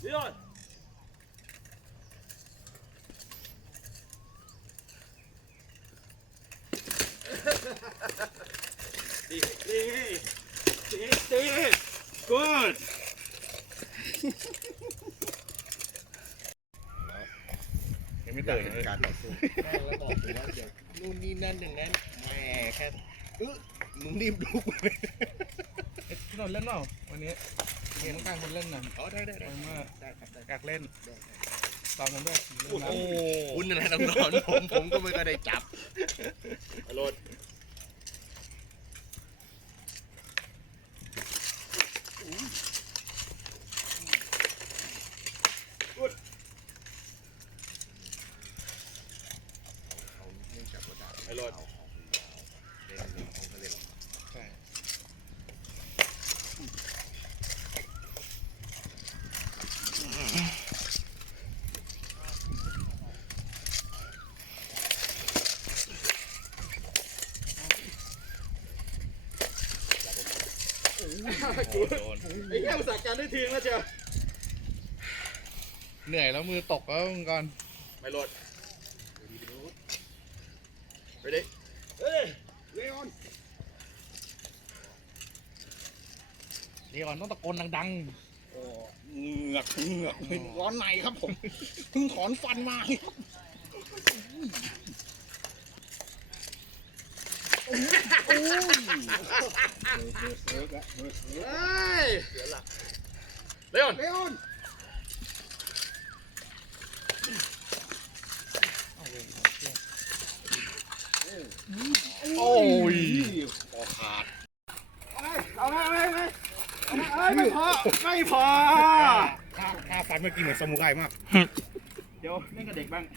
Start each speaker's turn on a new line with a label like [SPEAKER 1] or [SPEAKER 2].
[SPEAKER 1] เดี๋ยวดีดีดีดี good
[SPEAKER 2] ยังไม่ตื่นเลย
[SPEAKER 3] การต่อสู้แม่แล้วบอกผมว่าอย่างนู่นนี่นั่นอย่างนั้นแหมแค่มึงรีบลุกเลย
[SPEAKER 2] พี่นนท์เล่นเปล่าวันนี้เกมต้องการคนเล่นน่ะ
[SPEAKER 3] อ๋อได้ได้
[SPEAKER 2] เพราะว่า
[SPEAKER 3] ได้ครับได้
[SPEAKER 2] อยากเล่นตอนนั้นด้วย
[SPEAKER 3] โอ้โหคุณอะไรต้องนอนผมก็ไม่ก็ได้จับ
[SPEAKER 1] อรรถ
[SPEAKER 3] เขาเนื่องจากว่าดาบ
[SPEAKER 1] ไอ้รถ
[SPEAKER 3] เอาของเล่นของเขาเล่น
[SPEAKER 2] ใช่
[SPEAKER 1] ไอ้แค่อุตส่าห์การได้ทีมแล้วเชียว
[SPEAKER 2] เหนื่อยแล้วมือตกแล้วมึงก่อน
[SPEAKER 1] ไม่รถไปดิเฮ้ยเลออน
[SPEAKER 2] เดี๋ยวก่อนต้องตะโกนดัง
[SPEAKER 1] โอ้เหงือกเป็นร้อนในครับผมเพิ่งถอนฟันมาเฮ้ยเสียหลักเลออน
[SPEAKER 2] ๆโอ้ย
[SPEAKER 3] คอขาด
[SPEAKER 1] เอาไม่พอ
[SPEAKER 2] ท่าฟันเมื่อกี้เหมือนซามูไรมาก
[SPEAKER 1] เดี๋ยวเล่นกับเด็กบ้าง